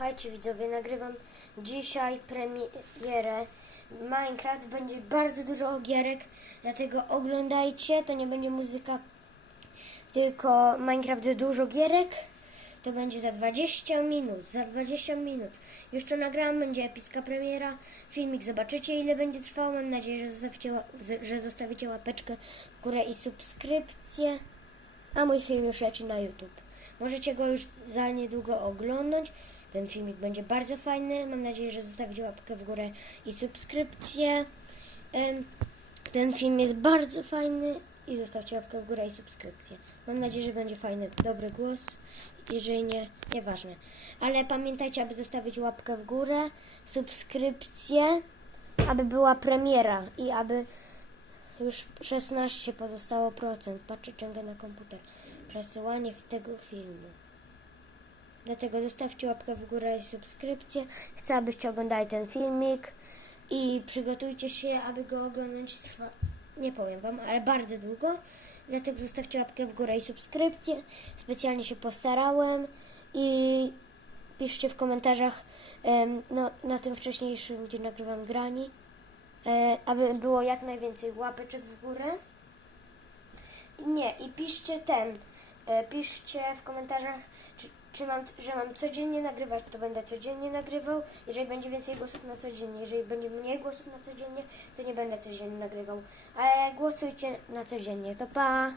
Słuchajcie widzowie, nagrywam dzisiaj premierę Minecraft. Będzie bardzo dużo ogierek, dlatego oglądajcie. To nie będzie muzyka, tylko Minecraft dużo gierek. To będzie za 20 minut, za 20 minut. Już to nagrałam, będzie epicka premiera. Filmik zobaczycie ile będzie trwał. Mam nadzieję, że zostawicie, że zostawicie łapeczkę w górę i subskrypcję. A mój film już leci na YouTube. Możecie go już za niedługo oglądać. Ten filmik będzie bardzo fajny. Mam nadzieję, że zostawicie łapkę w górę i subskrypcję. Ten film jest bardzo fajny i zostawcie łapkę w górę i subskrypcję. Mam nadzieję, że będzie fajny, dobry głos. Jeżeli nie, nieważne. Ale pamiętajcie, aby zostawić łapkę w górę, subskrypcję, aby była premiera i aby już 16 pozostało procent. Patrzę ciągle na komputer. Przesyłanie tego filmu. Dlatego zostawcie łapkę w górę i subskrypcję. Chcę, abyście oglądali ten filmik i przygotujcie się, aby go oglądać. Trwa, nie powiem wam, ale bardzo długo. Dlatego zostawcie łapkę w górę i subskrypcję. Specjalnie się postarałem i piszcie w komentarzach em, no, na tym wcześniejszym, gdzie nagrywam grani, e, aby było jak najwięcej łapeczek w górę. Nie, i piszcie ten. E, piszcie w komentarzach, czy, czy mam, że mam codziennie nagrywać, to będę codziennie nagrywał. Jeżeli będzie więcej głosów na codziennie, jeżeli będzie mniej głosów na codziennie, to nie będę codziennie nagrywał. Ale głosujcie na codziennie. To pa!